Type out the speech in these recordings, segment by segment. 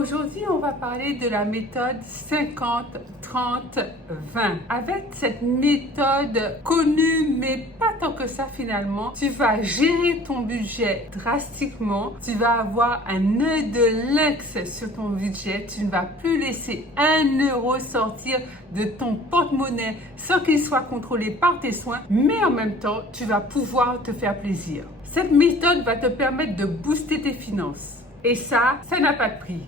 Aujourd'hui, on va parler de la méthode 50-30-20. Avec cette méthode connue, mais pas tant que ça finalement, tu vas gérer ton budget drastiquement. Tu vas avoir un œil de lynx sur ton budget. Tu ne vas plus laisser 1 euro sortir de ton porte-monnaie sans qu'il soit contrôlé par tes soins, mais en même temps, tu vas pouvoir te faire plaisir. Cette méthode va te permettre de booster tes finances. Et ça n'a pas de prix.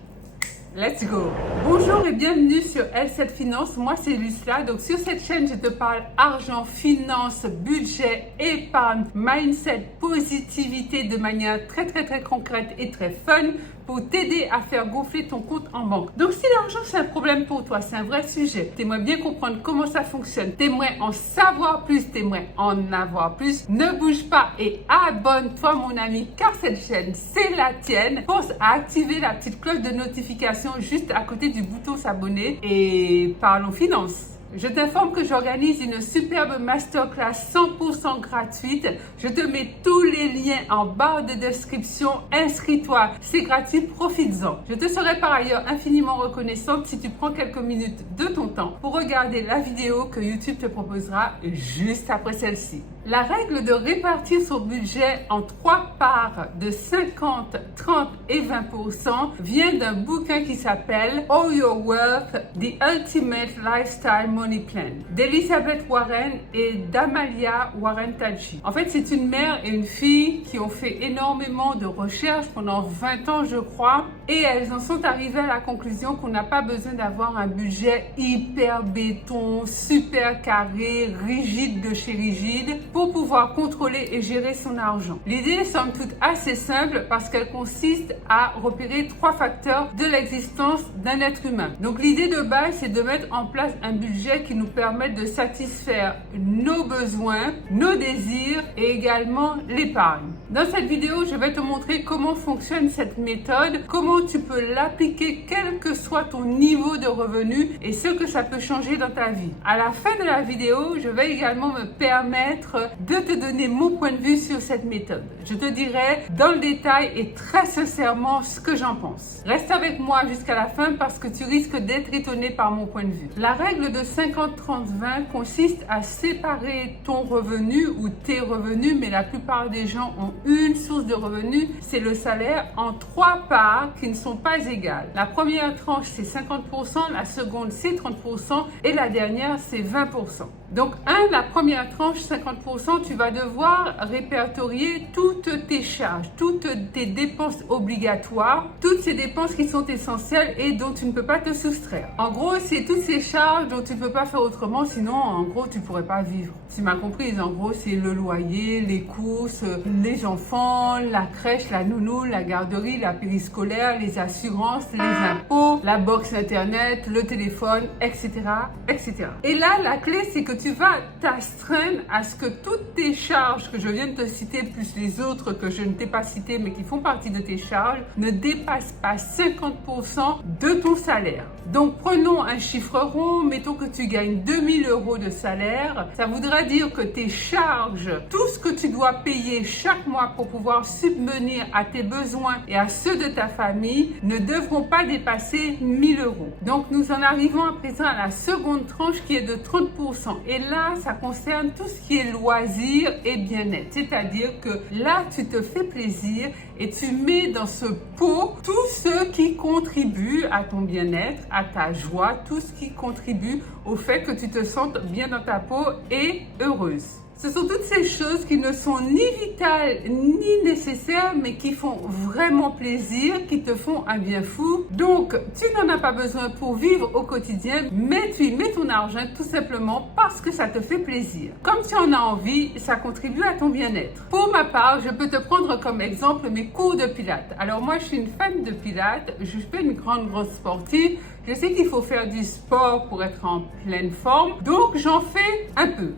Let's go! Bonjour et bienvenue sur L7 Finance. Moi, c'est Lucla. Donc, sur cette chaîne, je te parle argent, finance, budget, épargne, mindset, positivité de manière très concrète et très fun pour t'aider à faire gonfler ton compte en banque. Donc, si l'argent, c'est un problème pour toi, c'est un vrai sujet, t'aimerais bien comprendre comment ça fonctionne, t'aimerais en savoir plus, t'aimerais en avoir plus, ne bouge pas et abonne-toi, mon ami, car cette chaîne, c'est la tienne. Pense à activer la petite cloche de notification juste à côté du bouton s'abonner et parlons finances. Je t'informe que j'organise une superbe masterclass 100% gratuite. Je te mets tous les liens en barre de description. Inscris-toi, c'est gratuit, profites-en. Je te serai par ailleurs infiniment reconnaissante si tu prends quelques minutes de ton temps pour regarder la vidéo que YouTube te proposera juste après celle-ci. La règle de répartir son budget en 3 parts de 50, 30 et 20% vient d'un bouquin qui s'appelle All Your Wealth, The Ultimate Lifestyle Money Plan d'Elizabeth Warren et d'Amalia Warren Tachi. En fait, c'est une mère et une fille qui ont fait énormément de recherches pendant 20 ans, je crois, et elles en sont arrivées à la conclusion qu'on n'a pas besoin d'avoir un budget hyper béton, super carré, rigide de chez rigide pour pouvoir contrôler et gérer son argent. L'idée est somme toute assez simple parce qu'elle consiste à repérer 3 facteurs de l'existence d'un être humain. Donc l'idée de base, c'est de mettre en place un budget qui nous permette de satisfaire nos besoins, nos désirs et également l'épargne. Dans cette vidéo, je vais te montrer comment fonctionne cette méthode, comment tu peux l'appliquer quel que soit ton niveau de revenu et ce que ça peut changer dans ta vie. À la fin de la vidéo, je vais également me permettre de te donner mon point de vue sur cette méthode. Je te dirai dans le détail et très sincèrement ce que j'en pense. Reste avec moi jusqu'à la fin parce que tu risques d'être étonné par mon point de vue. La règle de 50-30-20 consiste à séparer ton revenu ou tes revenus, mais la plupart des gens ont une source de revenus, c'est le salaire, en 3 parts qui ne sont pas égales. La première tranche, c'est 50%, la seconde, c'est 30% et la dernière, c'est 20%. Donc, la première tranche, 50%, tu vas devoir répertorier toutes tes charges, toutes tes dépenses obligatoires, toutes ces dépenses qui sont essentielles et dont tu ne peux pas te soustraire. En gros, c'est toutes ces charges dont tu ne peux pas faire autrement, sinon, en gros, tu ne pourrais pas vivre. Tu m'as compris, en gros, c'est le loyer, les courses, les enfants, la crèche, la nounou, la garderie, la périscolaire, les assurances, les impôts, la box internet, le téléphone, etc., etc. Et là, la clé, c'est que tu vas t'astreindre à ce que toutes tes charges que je viens de te citer, plus les autres que je ne t'ai pas citées, mais qui font partie de tes charges, ne dépassent pas 50% de ton salaire. Donc, prenons un chiffre rond, mettons que tu gagnes 2000 euros de salaire. Ça voudrait dire que tes charges, tout ce que tu dois payer chaque mois pour pouvoir subvenir à tes besoins et à ceux de ta famille, ne devront pas dépasser 1000 euros. Donc, nous en arrivons à présent à la seconde tranche qui est de 30%. Et là, ça concerne tout ce qui est loisirs et bien-être. C'est-à-dire que là, tu te fais plaisir et tu mets dans ce pot tout ce qui contribue à ton bien-être, à ta joie, tout ce qui contribue au fait que tu te sentes bien dans ta peau et heureuse. Ce sont toutes ces choses qui ne sont ni vitales ni nécessaires, mais qui font vraiment plaisir, qui te font un bien fou. Donc, tu n'en as pas besoin pour vivre au quotidien, mais tu y mets ton argent tout simplement parce que ça te fait plaisir. Comme tu en as envie, ça contribue à ton bien-être. Pour ma part, je peux te prendre comme exemple mes cours de pilates. Alors moi, je suis une fan de pilates, je suis pas une grande sportive. Je sais qu'il faut faire du sport pour être en pleine forme, donc j'en fais un peu.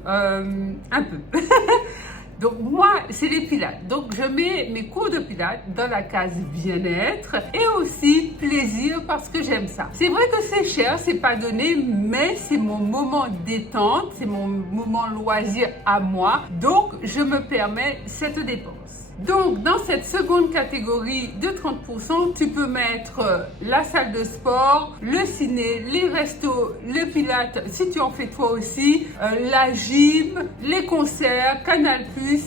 Donc moi, c'est les pilates. Donc je mets mes cours de pilates dans la case bien-être et aussi plaisir parce que j'aime ça. C'est vrai que c'est cher, c'est pas donné, mais c'est mon moment détente, c'est mon moment loisir à moi. Donc je me permets cette dépense. Donc, dans cette seconde catégorie de 30%, tu peux mettre la salle de sport, le ciné, les restos, le pilates, si tu en fais toi aussi, la gym, les concerts, Canal+,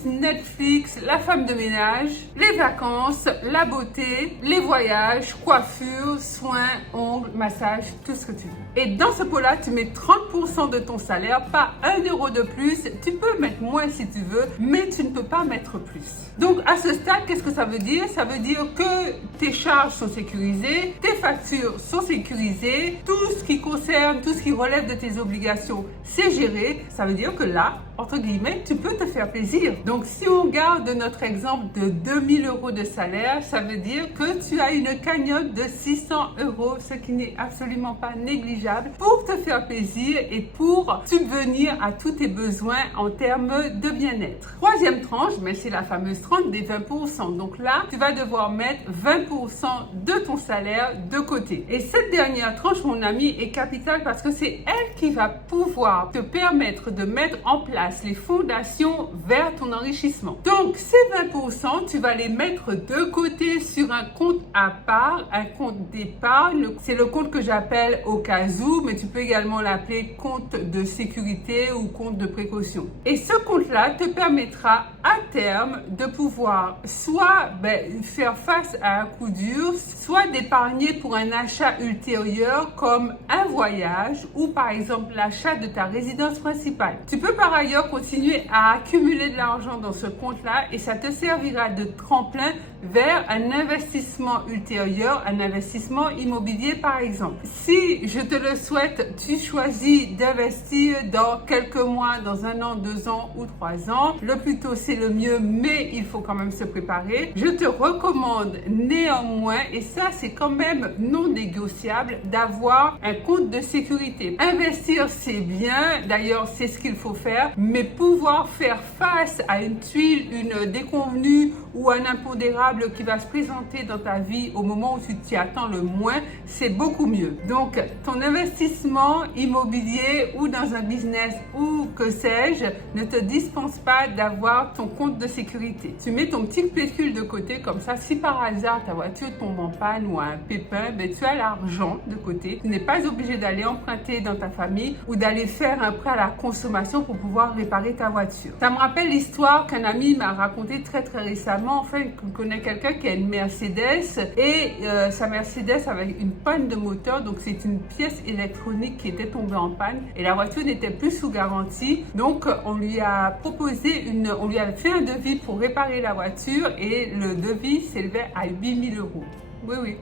Netflix, la femme de ménage, les vacances, la beauté, les voyages, coiffure, soins, ongles, massage, tout ce que tu veux. Et dans ce pot-là, tu mets 30% de ton salaire, pas 1 euro de plus. Tu peux mettre moins si tu veux, mais tu ne peux pas mettre plus. Donc, à ce stade, qu'est-ce que ça veut dire? Ça veut dire que tes charges sont sécurisées, tes factures sont sécurisées, tout ce qui concerne, tout ce qui relève de tes obligations, c'est géré. Ça veut dire que là, entre guillemets, tu peux te faire plaisir. Donc, si on garde notre exemple de 2000 euros de salaire, ça veut dire que tu as une cagnotte de 600 euros, ce qui n'est absolument pas négligeable, pour te faire plaisir et pour subvenir à tous tes besoins en termes de bien-être. Troisième tranche, mais c'est la fameuse tranche des 20%. Donc là, tu vas devoir mettre 20% de ton salaire de côté. Et cette dernière tranche, mon ami, est capitale parce que c'est elle qui va pouvoir te permettre de mettre en place les fondations vers ton enrichissement. Donc, ces 20%, tu vas les mettre de côté sur un compte à part, un compte d'épargne. C'est le compte que j'appelle au cas où, mais tu peux également l'appeler compte de sécurité ou compte de précaution. Et ce compte-là te permettra à terme de pouvoir soit faire face à un coup dur, soit d'épargner pour un achat ultérieur comme un voyage ou par exemple l'achat de ta résidence principale. Tu peux par ailleurs continuer à accumuler de l'argent dans ce compte-là et ça te servira de tremplin vers un investissement ultérieur, un investissement immobilier par exemple. Si, je te le souhaite, tu choisis d'investir dans quelques mois, dans 1 an, 2 ans ou 3 ans, le plus tôt c'est le mieux, mais il faut quand même se préparer. Je te recommande néanmoins, et ça c'est quand même non négociable, d'avoir un compte de sécurité. Investir c'est bien, d'ailleurs c'est ce qu'il faut faire, mais pouvoir faire face à une tuile, une déconvenue ou un impondérable qui va se présenter dans ta vie au moment où tu t'y attends le moins, c'est beaucoup mieux. Donc, ton investissement immobilier ou dans un business ou que sais-je ne te dispense pas d'avoir ton compte de sécurité. Tu mets ton petit pécule de côté comme ça, si par hasard ta voiture tombe en panne ou a un pépin, tu as l'argent de côté. Tu n'es pas obligé d'aller emprunter dans ta famille ou d'aller faire un prêt à la consommation pour pouvoir réparer ta voiture. Ça me rappelle l'histoire qu'un ami m'a raconté très récemment. Enfin, on connaît quelqu'un qui a une Mercedes et sa Mercedes avait une panne de moteur, donc c'est une pièce électronique qui était tombée en panne et la voiture n'était plus sous garantie. Donc on lui a proposé on lui a fait un devis pour réparer la voiture et le devis s'élevait à 8 000 euros. Oui.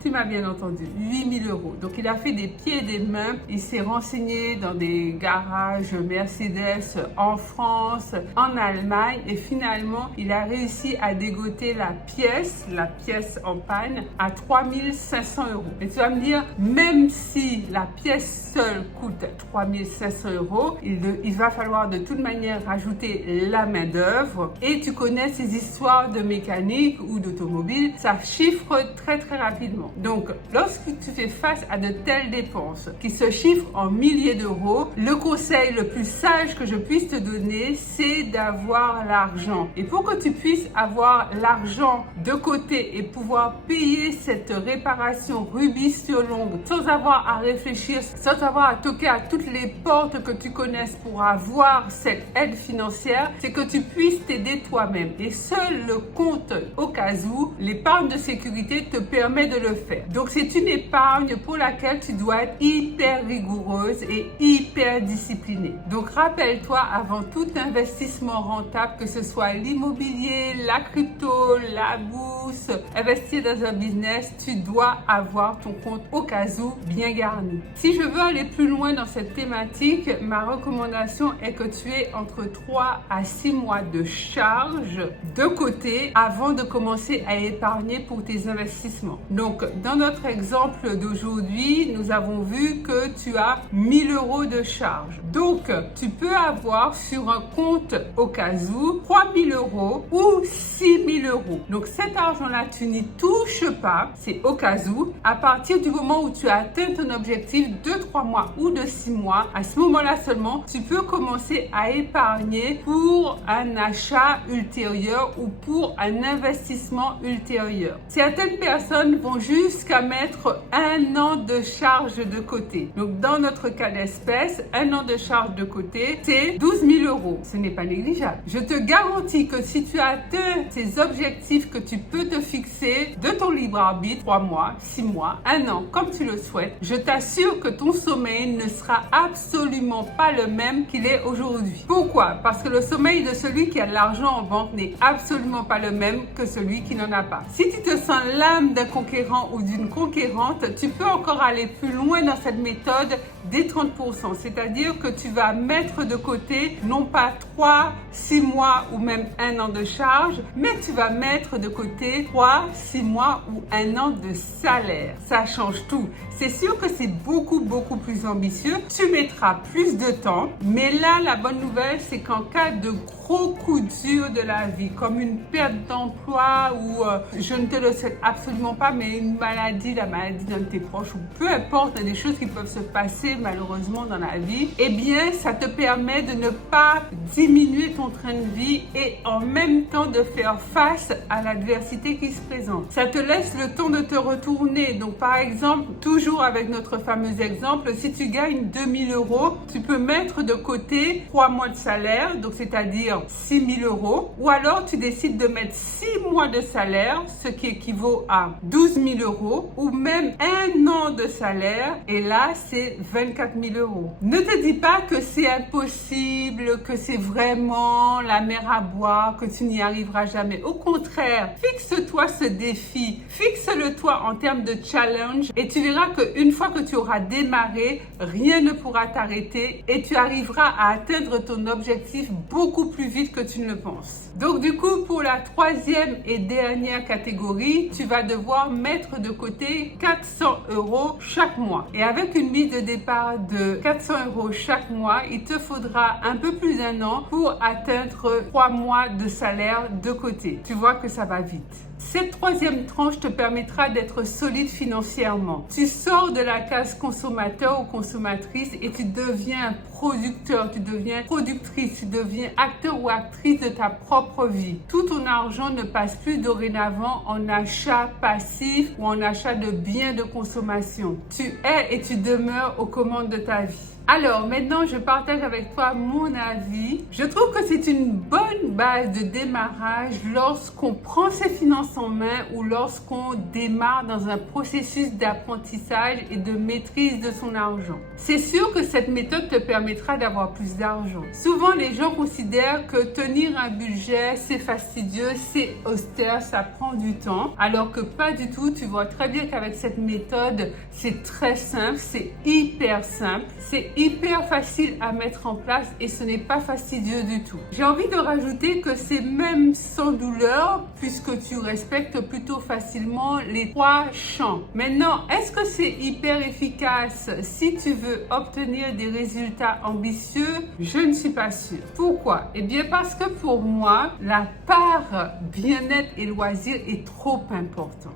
Tu m'as bien entendu, 8 000 euros. Donc, il a fait des pieds et des mains. Il s'est renseigné dans des garages Mercedes en France, en Allemagne. Et finalement, il a réussi à dégoter la pièce en panne, à 3 500 euros. Et tu vas me dire, même si la pièce seule coûte 3 500 euros, il va falloir de toute manière rajouter la main-d'œuvre. Et tu connais ces histoires de mécanique ou d'automobile, ça chiffre très rapidement. Donc, lorsque tu fais face à de telles dépenses qui se chiffrent en milliers d'euros, le conseil le plus sage que je puisse te donner, c'est d'avoir l'argent. Et pour que tu puisses avoir l'argent de côté et pouvoir payer cette réparation rubis sur l'ongle sans avoir à réfléchir, sans avoir à toquer à toutes les portes que tu connaisses pour avoir cette aide financière, c'est que tu puisses t'aider toi-même. Et seul le compte au cas où, l'épargne de sécurité te permet de le faire. Donc, c'est une épargne pour laquelle tu dois être hyper rigoureuse et hyper disciplinée. Donc, rappelle-toi, avant tout investissement rentable, que ce soit l'immobilier, la crypto, la bourse, investir dans un business, tu dois avoir ton compte au cas où bien garni. Si je veux aller plus loin dans cette thématique, ma recommandation est que tu aies entre 3 à 6 mois de charge de côté avant de commencer à épargner pour tes investissements. Donc, dans notre exemple d'aujourd'hui, nous avons vu que tu as 1000 € de charge. Donc, tu peux avoir sur un compte au cas où 3000 € ou 6000 €. Donc, cet argent-là, tu n'y touches pas, c'est au cas où. À partir du moment où tu as atteint ton objectif de 3 mois ou de 6 mois, à ce moment-là seulement, tu peux commencer à épargner pour un achat ultérieur ou pour un investissement ultérieur. Certaines personnes vont jusqu'à mettre 1 an de charge de côté. Donc, dans notre cas d'espèce, 1 an de charge de côté, c'est 12 000 €. Ce n'est pas négligeable. Je te garantis que si tu atteins ces objectifs que tu peux te fixer de ton libre arbitre, 3 mois, 6 mois, 1 an, comme tu le souhaites, je t'assure que ton sommeil ne sera absolument pas le même qu'il est aujourd'hui. Pourquoi? Parce que le sommeil de celui qui a de l'argent en banque n'est absolument pas le même que celui qui n'en a pas. Si tu te sens l'âme d'un conquérant ou d'une conquérante, tu peux encore aller plus loin dans cette méthode des 30%. C'est-à-dire que tu vas mettre de côté non pas 3, 6 mois ou même 1 an de charge, mais tu vas mettre de côté 3, 6 mois ou 1 an de salaire. Ça change tout. C'est sûr que c'est beaucoup plus ambitieux. Tu mettras plus de temps, mais là, la bonne nouvelle, c'est qu'en cas de gros coup dur de la vie, comme une perte d'emploi ou je ne te le souhaite absolument pas, mais une maladie, la maladie d'un de tes proches ou peu importe, des choses qui peuvent se passer malheureusement dans la vie, eh bien, ça te permet de ne pas diminuer ton train de vie et en même temps de faire face à l'adversité qui se présente. Ça te laisse le temps de te retourner. Donc, par exemple, toujours avec notre fameux exemple, si tu gagnes 2000 €, tu peux mettre de côté 3 mois de salaire, donc c'est-à-dire 6000 €, ou alors tu décides de mettre 6 mois de salaire, ce qui équivaut à 12 000 €, ou même 1 an de salaire, et là, c'est 24 000 €. Ne te dis pas que c'est impossible, que c'est vraiment la mer à boire, que tu n'y arriveras jamais. Au contraire, fixe-toi ce défi, fixe-le toi en termes de challenge, et tu verras qu'une fois que tu auras démarré, rien ne pourra t'arrêter et tu arriveras à atteindre ton objectif beaucoup plus vite que tu ne le penses. Donc du coup, pour la troisième et dernière catégorie, tu vas devoir mettre de côté 400 € chaque mois. Et avec une mise de départ de 400 € chaque mois, il te faudra un peu plus d'1 an pour atteindre 3 mois de salaire de côté. Tu vois que ça va vite. Cette troisième tranche te permettra d'être solide financièrement. Tu sors de la case consommateur ou consommatrice et tu deviens producteur, tu deviens productrice, tu deviens acteur ou actrice de ta propre vie. Tout ton argent ne passe plus dorénavant en achat passif ou en achat de biens de consommation. Tu es et tu demeures aux commandes de ta vie. Alors maintenant, je partage avec toi mon avis. Je trouve que c'est une bonne base de démarrage lorsqu'on prend ses finances en main ou lorsqu'on démarre dans un processus d'apprentissage et de maîtrise de son argent. C'est sûr que cette méthode te permettra d'avoir plus d'argent. Souvent, les gens considèrent que tenir un budget, c'est fastidieux, c'est austère, ça prend du temps. Alors que pas du tout, tu vois très bien qu'avec cette méthode, c'est très simple, c'est hyper simple, c'est hyper facile à mettre en place et ce n'est pas fastidieux du tout. J'ai envie de rajouter que c'est même sans douleur puisque tu respectes plutôt facilement les 3 champs. Maintenant, est-ce que c'est hyper efficace si tu veux obtenir des résultats ambitieux? Je ne suis pas sûre. Pourquoi? Eh bien parce que pour moi, la part bien-être et loisirs est trop importante.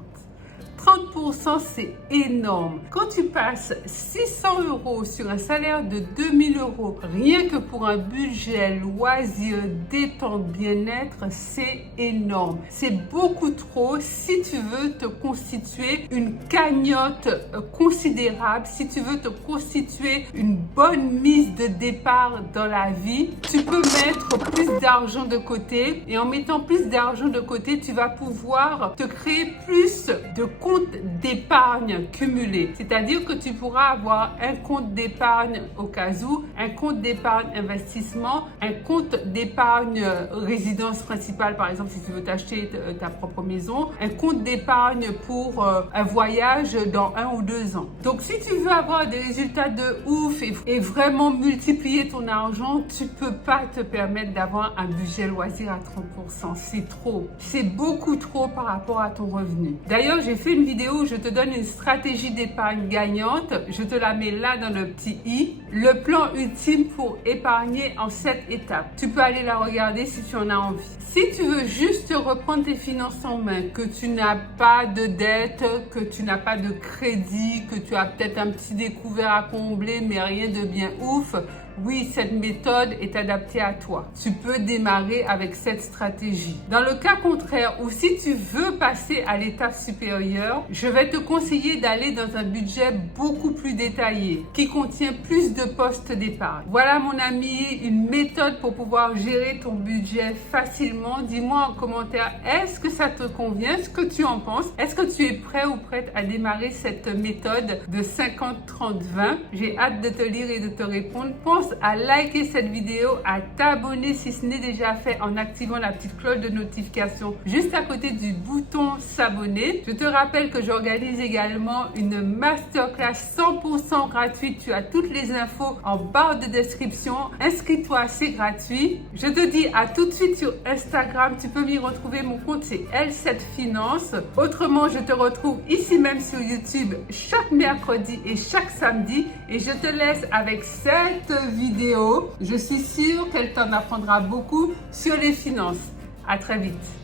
30%, c'est énorme. Quand tu passes 600 € sur un salaire de 2000 € rien que pour un budget loisir, détente, bien-être, c'est énorme. C'est beaucoup trop si tu veux te constituer une cagnotte considérable, si tu veux te constituer une bonne mise de départ dans la vie. Tu peux mettre plus d'argent de côté et en mettant plus d'argent de côté, tu vas pouvoir te créer plus de comptes d'épargne cumulé. C'est-à-dire que tu pourras avoir un compte d'épargne au cas où, un compte d'épargne investissement, un compte d'épargne résidence principale, par exemple, si tu veux t'acheter ta propre maison, un compte d'épargne pour un voyage dans 1 ou 2 ans. Donc, si tu veux avoir des résultats de ouf et vraiment multiplier ton argent, tu peux pas te permettre d'avoir un budget loisir à 30%. C'est trop. C'est beaucoup trop par rapport à ton revenu. D'ailleurs, j'ai fait une une vidéo où je te donne une stratégie d'épargne gagnante. Je te la mets là dans le petit i. Le plan ultime pour épargner en 7 étapes. Tu peux aller la regarder si tu en as envie. Si tu veux juste reprendre tes finances en main, que tu n'as pas de dette, que tu n'as pas de crédit, que tu as peut-être un petit découvert à combler, mais rien de bien ouf, oui, cette méthode est adaptée à toi. Tu peux démarrer avec cette stratégie. Dans le cas contraire, ou si tu veux passer à l'étape supérieure, je vais te conseiller d'aller dans un budget beaucoup plus détaillé, qui contient plus de postes d'épargne. Voilà mon ami, une méthode pour pouvoir gérer ton budget facilement. Dis-moi en commentaire, est-ce que ça te convient? Ce que tu en penses? Est-ce que tu es prêt ou prête à démarrer cette méthode de 50-30-20? J'ai hâte de te lire et de te répondre. Pense à liker cette vidéo, à t'abonner si ce n'est déjà fait en activant la petite cloche de notification juste à côté du bouton s'abonner. Je te rappelle que j'organise également une masterclass 100% gratuite. Tu as toutes les infos en barre de description. Inscris-toi, c'est gratuit. Je te dis à tout de suite sur Instagram. Tu peux m'y retrouver. Mon compte c'est L7 Finance. Autrement, je te retrouve ici même sur YouTube chaque mercredi et chaque samedi. Et je te laisse avec cette vidéo. Je suis sûre qu'elle t'en apprendra beaucoup sur les finances. À très vite.